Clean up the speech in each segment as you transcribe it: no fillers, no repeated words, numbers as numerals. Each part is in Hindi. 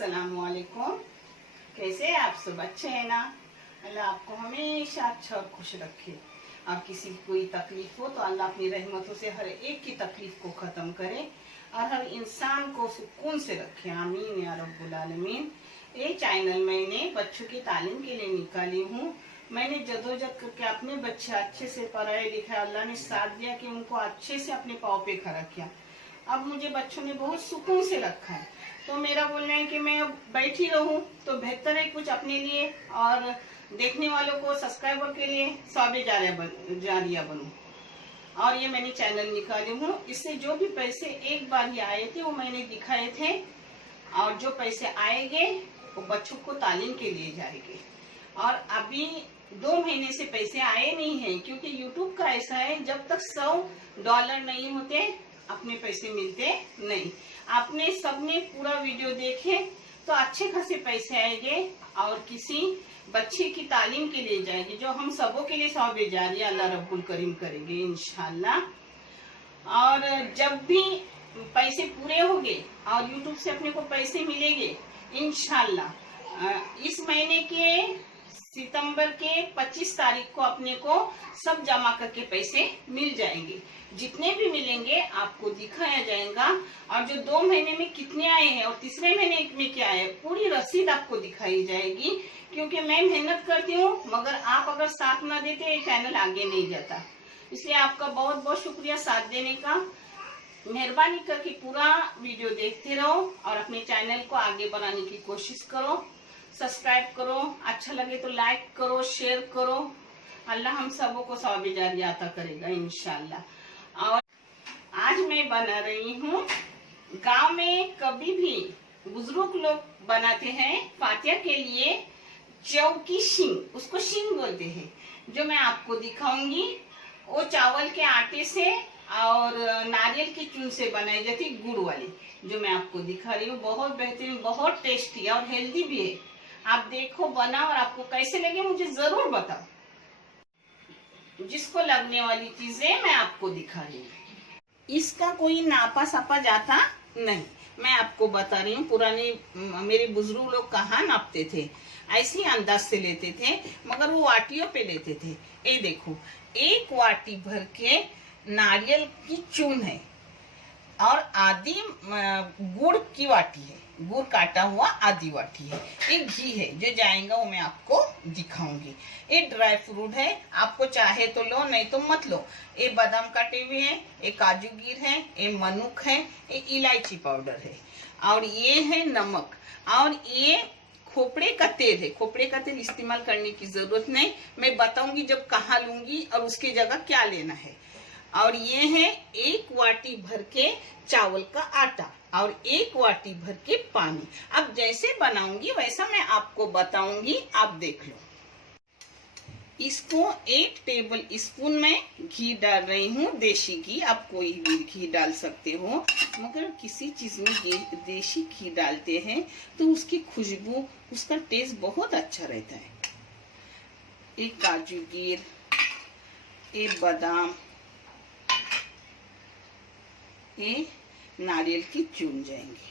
अस्सलामुअलैकुम। कैसे हैं आप सब? अच्छे हैं ना? अल्लाह आपको हमेशा अच्छा और खुश रखे। और किसी की कोई तकलीफ हो तो अल्लाह अपनी रहमतों से हर एक की तकलीफ को ख़त्म करे और हर इंसान को सुकून से रखे। आमीन या रब्बुल आलमीन। ये चैनल मैंने बच्चों की तालीम के लिए निकाली हूँ। मैंने जदोजहद करके अपने बच्चे अच्छे से पढ़ाए लिखाए, अल्लाह ने साथ दिया कि उनको अच्छे से अपने पाँव पे खड़ा किया। अब मुझे बच्चों ने बहुत सुकून से रखा है, तो मेरा बोलना है कि मैं अब बैठी रहूं तो बेहतर है कुछ अपने लिए और देखने वालों को, सब्सक्राइबर के लिए सवाबे जारिया बनूं। और ये मैंने चैनल निकाली हूँ। इससे जो भी पैसे एक बार ही आए थे वो मैंने दिखाए थे, और जो पैसे आएंगे वो बच्चों को तालीम के लिए जाएंगे। और अभी 2 महीने से पैसे आए नहीं हैं, क्योंकि यूट्यूब का ऐसा है, जब तक $100 नहीं होते अपने पैसे मिलते नहीं। आपने सबने पूरा वीडियो देखे तो अच्छे खासे पैसे आएंगे और किसी बच्चे की तालीम के लिए जाएंगे, जो हम सबों के लिए सवाबे जारिया अल्लाह रब्बुल करीम करेंगे इंशाल्लाह। और जब भी पैसे पूरे होंगे और यूट्यूब से अपने को पैसे मिलेंगे इंशाल्लाह, इस महीने के सितंबर के 25 तारीख को अपने को सब जमा करके पैसे मिल जाएंगे। जितने भी मिलेंगे आपको दिखाया जाएगा, और जो 2 महीने में कितने आए हैं और तीसरे महीने में क्या है, पूरी रसीद आपको दिखाई जाएगी। क्योंकि मैं मेहनत करती हूँ, मगर आप अगर साथ ना देते ये चैनल आगे नहीं जाता। इसलिए आपका बहुत बहुत शुक्रिया साथ देने का। मेहरबानी करके पूरा वीडियो देखते रहो और अपने चैनल को आगे बढ़ाने की कोशिश करो। सब्सक्राइब करो, अच्छा लगे तो लाइक करो, शेयर करो। अल्लाह हम सबों को सवाबे जारिया अता करेगा इंशाल्लाह। और आज मैं बना रही हूँ, गांव में कभी भी बुजुर्ग लोग बनाते हैं फातिया के लिए जौ की शींग, उसको शींग बोलते हैं। जो मैं आपको दिखाऊंगी वो चावल के आटे से और नारियल की चून से बनाई जाती गुड़ वाली, जो मैं आपको दिखा रही हूँ। बहुत बेहतरीन, बहुत टेस्टी और हेल्दी भी है। आप देखो, बनाओ और आपको कैसे लगे मुझे जरूर बताओ। जिसको लगने वाली चीजें मैं आपको दिखा रही हूँ। इसका कोई नापा सपा जाता नहीं, मैं आपको बता रही हूँ। पुराने मेरे बुजुर्ग लोग कहाँ नापते थे, ऐसे ही अंदाज से लेते थे, मगर वो वाटियों पे लेते थे। ये देखो, 1 वाटी भर के नारियल की चून है और आधी गुड़ की वाटी है, गुड़ काटा हुआ आधी वाटी है। एक घी है जो जाएगा वो मैं आपको दिखाऊंगी। ये ड्राई फ्रूट है, आपको चाहे तो लो नहीं तो मत लो। ये बादाम काटे हुए हैं, ये काजू गिर है, ये मनुक है, ये इलायची पाउडर है, और ये है नमक, और ये खोपड़े का तेल है। खोपड़े का तेल इस्तेमाल करने की जरूरत नहीं, मैं बताऊंगी जब कहाँ लूंगी और उसकी जगह क्या लेना है। और ये है 1 वाटी भर के चावल का आटा और 1 वाटी भर के पानी। अब जैसे बनाऊंगी वैसा मैं आपको बताऊंगी, आप देख लो। इसको 1 टेबल स्पून में घी डाल रही हूँ, देसी घी। आप कोई भी घी डाल सकते हो, मगर किसी चीज में देसी घी डालते हैं तो उसकी खुशबू, उसका टेस्ट बहुत अच्छा रहता है। एक काजू गिर, एक बादाम, ये नारियल की चून जाएंगे।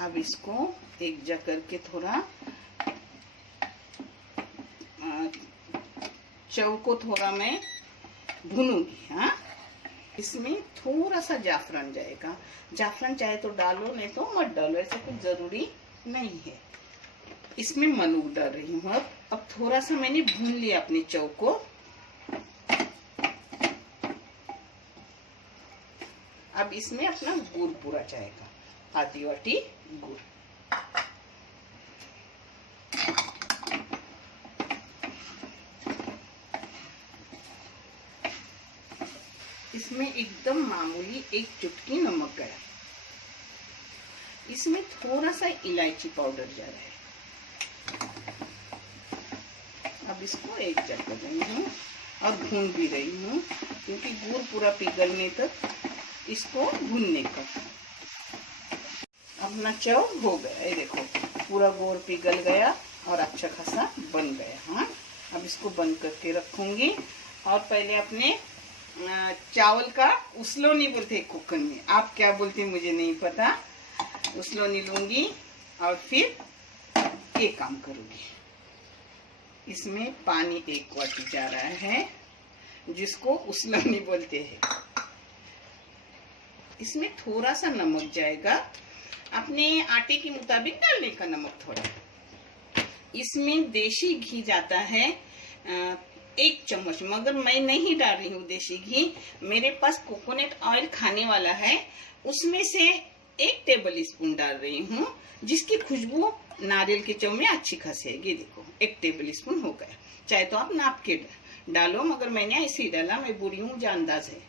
अब इसको एक जगह करके थोड़ा चौ को थोड़ा मैं भूनूंगी। हाँ, इसमें थोड़ा सा जाफरान जाएगा। जाफरान चाहे तो डालो, नहीं तो मत डालो, ऐसा कुछ जरूरी नहीं है। इसमें मनुक डाल रही हूँ। अब थोड़ा सा मैंने भून लिया अपने चौ को। अब इसमें अपना गुड़ पूरा जाएगा, आधी वाटी गुड़। इसमें एकदम मामूली 1 चुटकी नमक गया। इसमें थोड़ा सा इलायची पाउडर जा रहा है। अब इसको एक जगह कर रही हूँ और भून भी रही हूँ, क्योंकि गुड़ पूरा पिघलने तक इसको भूनने का। अपना चौ हो गया, ये देखो पूरा गुड़ पिघल गया और अच्छा खासा बन गया। हाँ, अब इसको बंद करके रखूंगी। और पहले अपने चावल का उसलो नहीं बोलते कुकर में, आप क्या बोलते मुझे नहीं पता। उसलोनी लूंगी और फिर ये काम करूंगी। इसमें पानी 1 वाटी जा रहा है, जिसको उसलोनी बोलते हैं। इसमें थोड़ा सा नमक जाएगा, अपने आटे के मुताबिक डालने का नमक थोड़ा। इसमें देशी घी जाता है 1 चम्मच, मगर मैं नहीं डाल रही हूँ देशी घी। मेरे पास कोकोनट ऑयल खाने वाला है, उसमें से 1 टेबल स्पून डाल रही हूँ, जिसकी खुशबू नारियल के चौ में अच्छी खासी आएगी। देखो 1 टेबल स्पून हो गया। चाहे तो आप नाप के डालो, मगर मैंने ऐसे ही डाला, मैं बुरी हूँ, मुझे अंदाज है।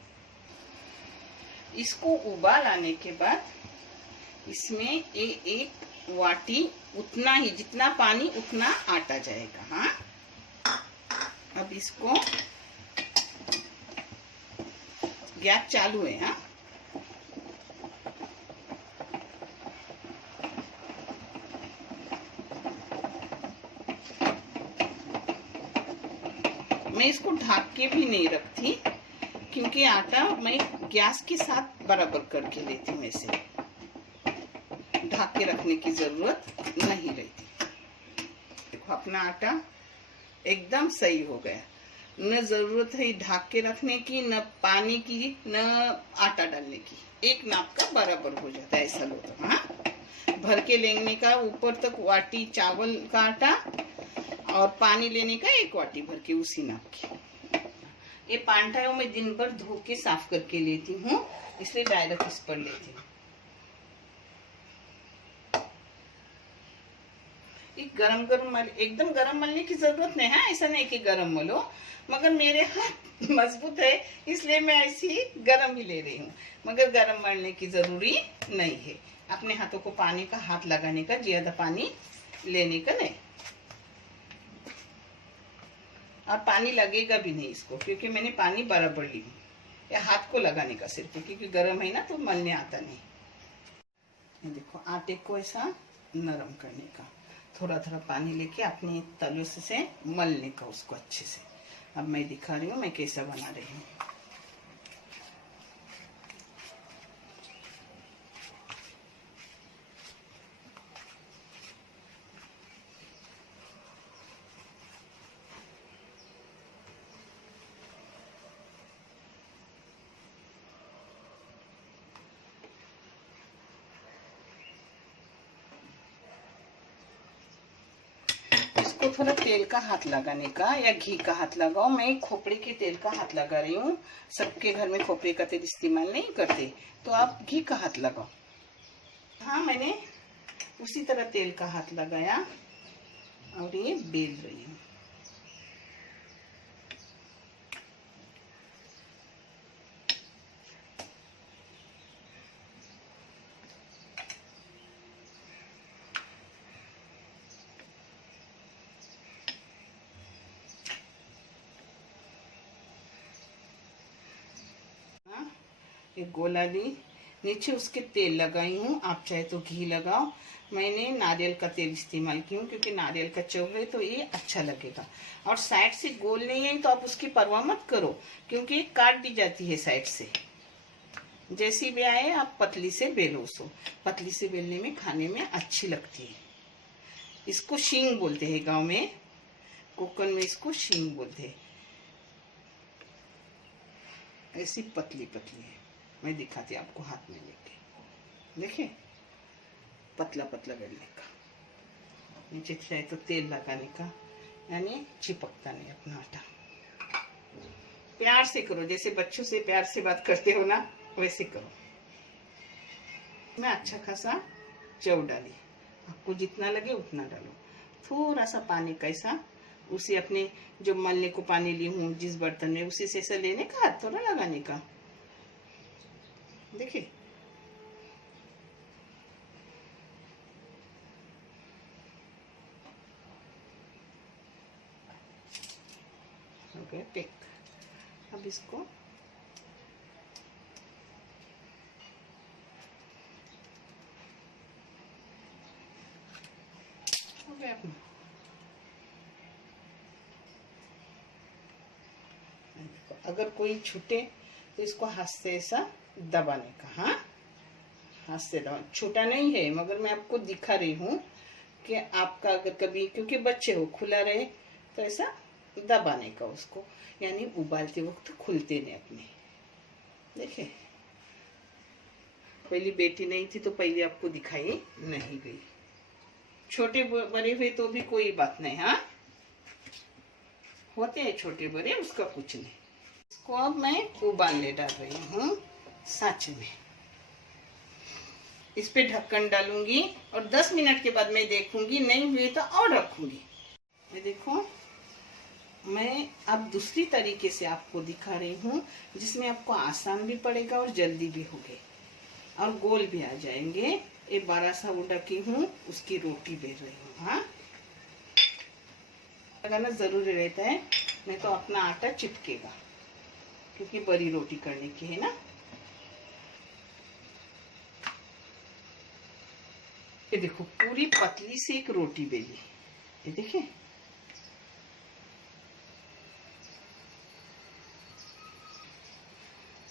इसको उबाल आने के बाद इसमें 1 वाटी, उतना ही, जितना पानी उतना आटा जाएगा। हाँ, अब इसको, गैस चालू है। हाँ, मैं इसको ढक के भी नहीं रखती, क्योंकि आटा मैं गैस के साथ बराबर करके लेती हूँ। ऐसे ढक के रखने की जरूरत नहीं रहती। देखो अपना आटा एकदम सही हो गया। न जरूरत है ढक के रखने की, न पानी की, न आटा डालने की। एक नाप का बराबर हो जाता है ऐसा लो तो। हाँ, भर के लेने का ऊपर तक वाटी चावल का आटा, और पानी लेने का 1 वाटी भर के, उसी नाप की। ये पांठा मैं दिन भर धो के साफ करके लेती हूँ, इसलिए डायरेक्ट इस पर लेती हूँ। गरम गरम एकदम गरम मलने की जरूरत नहीं है। ऐसा नहीं कि गरम मलो, मगर मेरे हाथ मजबूत है, इसलिए मैं ऐसी गरम ही ले रही हूँ, मगर गरम मलने की जरूरी नहीं है। अपने हाथों को पानी का हाथ लगाने का, ज्यादा पानी लेने का नहीं। और पानी लगेगा भी नहीं इसको, क्योंकि मैंने पानी बराबर ली हूँ। या हाथ को लगाने का सिर्फ, क्योंकि गर्म है ना, तो मलने आता नहीं। ये देखो आटे को ऐसा नरम करने का, थोड़ा थोड़ा पानी लेके अपने तलुओं से मलने का उसको अच्छे से। अब मैं दिखा रही हूँ मैं कैसा बना रही हूँ। इसको थोड़ा तेल का हाथ लगाने का, या घी का हाथ लगाओ। मैं खोपड़े के तेल का हाथ लगा रही हूँ। सबके घर में खोपड़े का तेल इस्तेमाल नहीं करते, तो आप घी का हाथ लगाओ। हाँ, मैंने उसी तरह तेल का हाथ लगाया और ये बेल रही हूँ। ये गोला ली, नीचे उसके तेल लगाई हूँ। आप चाहे तो घी लगाओ, मैंने नारियल का तेल इस्तेमाल की हूँ, क्योंकि नारियल का चौक है तो ये अच्छा लगेगा। और साइड से गोल नहीं है तो आप उसकी परवाह मत करो, क्योंकि काट दी जाती है साइड से। जैसी भी आए आप पतली से बेलो उसको। पतली से बेलने में खाने में अच्छी लगती है। इसको शींग बोलते हैं गाँव में, कोकण में इसको शींग बोलते हैं। ऐसी पतली पतली है, मैं दिखाती आपको हाथ में लेके। देखिए पतला पतला बेलने का, नीचे चाहे तो तेल लगाने का, यानी चिपकता नहीं अपना आटा। प्यार से करो, जैसे बच्चों से प्यार से बात करते हो ना, वैसे करो। मैं अच्छा खासा चौ डाली, आपको जितना लगे उतना डालो। थोड़ा सा पानी कैसा, उसे अपने जो मलने को पानी ली हूँ जिस बर्तन में, उसी से ऐसा लेने का, हाथ थोड़ा लगाने का। देखिए ओके टेक। अब इसको हो गया अपना। अगर कोई छूटे तो इसको हाथ से ऐसा दबाने का। हाँ, हाथ से दबा, छोटा नहीं है मगर मैं आपको दिखा रही हूँ कि आपका अगर कभी, क्योंकि बच्चे हो खुला रहे तो ऐसा दबाने का उसको, यानी उबालते वक्त खुलते नहीं अपने। देखिए पहली बेटी नहीं थी तो पहले आपको दिखाई नहीं गई, छोटे बड़े हुए तो भी कोई बात नहीं, हाँ होते हैं छोटे बड़े, उसका कुछ नहीं। इसको अब मैं उबालने डाल रही हूँ सांचे में, इस पे ढक्कन डालूंगी और 10 मिनट के बाद मैं देखूंगी, नहीं हुए तो और रखूंगी। ये देखो मैं अब दूसरी तरीके से आपको दिखा रही हूँ जिसमें आपको आसान भी पड़ेगा और जल्दी भी होगे और गोल भी आ जाएंगे। ये 12 सा उड़ा की हूँ, उसकी रोटी बेल रही हूँ। हाँ लगाना जरूरी रहता है, नहीं तो अपना आटा चिपकेगा, क्योंकि बड़ी रोटी करने की है ना। ये देखो पूरी पतली से एक रोटी बेली, ये देखिए।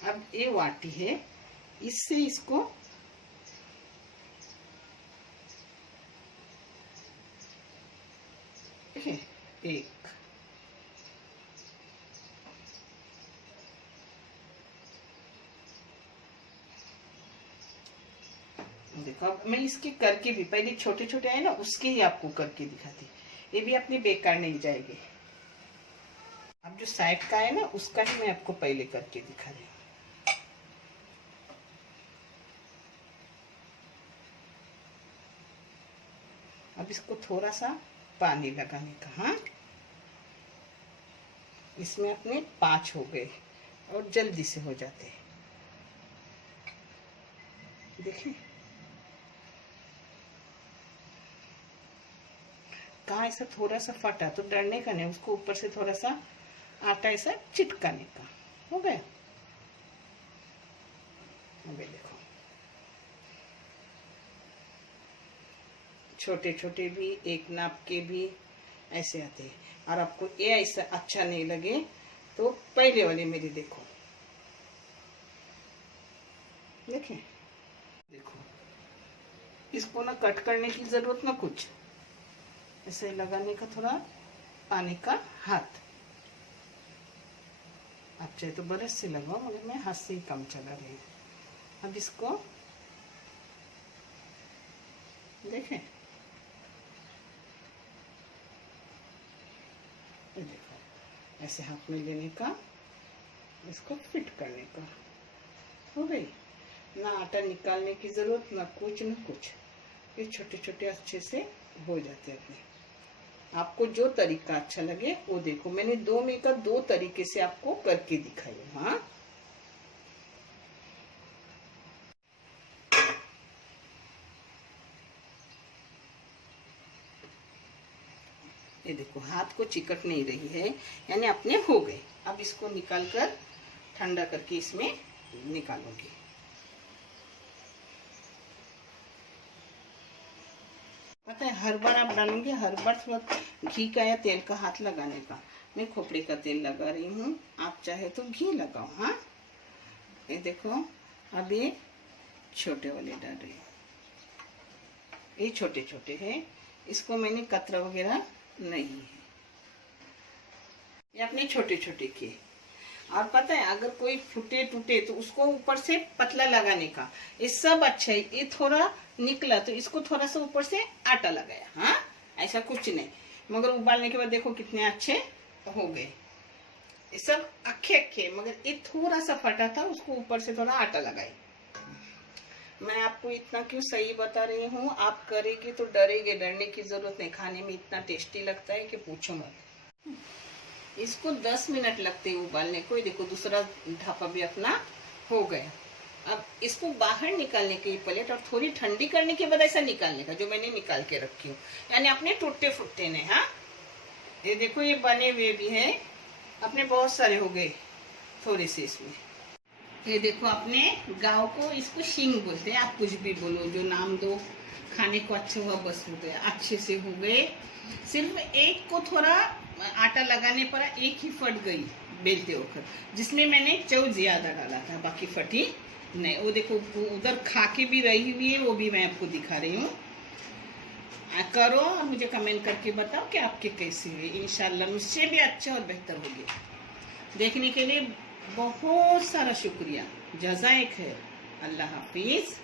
अब ये वाटी है, इससे इसको देखिए एक, देखो अब मैं इसके करके भी, पहले छोटे छोटे आए ना उसके ही आपको करके दिखाती, ये भी अपनी बेकार नहीं जाएगी। अब जो साइड का है ना उसका ही मैं आपको पहले करके दिखा रही हूँ। अब इसको थोड़ा सा पानी लगाने का, हाँ इसमें अपने 5 हो गए और जल्दी से हो जाते हैं। देखिए कहाँ ऐसा थोड़ा सा फटा तो डरने का नहीं, उसको ऊपर से थोड़ा सा आटा ऐसा चिटकाने का, हो गया। अबे देखो छोटे छोटे भी, एक नाप के भी ऐसे आते हैं। और आपको ये ऐसा अच्छा नहीं लगे तो पहले वाले मेरे देखो, देखें देखो, इसको ना कट करने की जरूरत ना कुछ, ऐसे लगाने का थोड़ा पानी का हाथ। आप चाहे तो ब्रश से लगाओ, मगर मैं हाथ से ही काम चला रही हूँ। अब इसको देखें, देखो ऐसे हाथ में लेने का, इसको फिट करने का, हो गई। ना आटा निकालने की जरूरत, ना कुछ ना कुछ, ये छोटे छोटे अच्छे से हो जाते हैं अपने। आपको जो तरीका अच्छा लगे वो देखो, मैंने 2 में का 2 तरीके से आपको करके दिखाई। हाँ ये देखो हाथ को चिकट नहीं रही है, यानी अपने हो गए। अब इसको निकाल कर ठंडा करके इसमें निकालूंगी। पता है हर बार आप डालूंगी, हर बार थोड़ा घी का या तेल का हाथ लगाने का। मैं खोपड़े का तेल लगा रही हूँ, आप चाहे तो घी लगाओ। हाँ ये देखो अब ये छोटे वाले डाल रही हूँ, ये छोटे छोटे हैं, इसको मैंने कतरा वगैरह नहीं है, ये अपने छोटे छोटे किए। और पता है अगर कोई फूटे टूटे तो उसको ऊपर से पतला लगाने का, ये सब अच्छा है। ये थोड़ा निकला तो इसको थोड़ा सा ऊपर से आटा लगाया। हाँ ऐसा कुछ नहीं, मगर उबालने के बाद देखो कितने अच्छे हो गए, ये सब अखे अखे, मगर ये थोड़ा सा फटा था, उसको ऊपर से थोड़ा आटा लगाई। मैं आपको इतना क्यों सही बता रही हूँ, आप करेंगे तो डरेंगे, डरने की जरूरत नहीं, खाने में इतना टेस्टी लगता है कि पूछो मत। इसको 10 मिनट लगते हैं उबालने को। देखो दूसरा ढापा भी अपना हो गया। अब इसको बाहर निकालने की प्लेट और थोड़ी ठंडी करने के बाद ऐसा निकालने का, जो मैंने निकाल के रखी हूँ, यानी अपने टूटे फुटते ने। हाँ ये देखो ये बने हुए भी हैं अपने, बहुत सारे हो गए थोड़े से इसमें। ये देखो अपने गांव को इसको शींग बोलते हैं, आप कुछ भी बोलो, जो नाम दो, खाने को अच्छा हुआ बस हो गया, अच्छे से हो गए। सिर्फ एक को थोड़ा आटा लगाने पर एक ही फट गई बेलते होकर, जिसमें मैंने चौ ज्यादा डाला था, बाकी फटी नहीं, वो देखो उधर खा के भी रही हुई है, वो भी मैं आपको दिखा रही हूँ। करो और मुझे कमेंट करके बताओ कि आपके कैसे हुए। इंशाल्लाह मुझसे भी अच्छा और बेहतर हो गया। देखने के लिए बहुत सारा शुक्रिया, जज़ाए खैर। अल्लाह हाफिज़।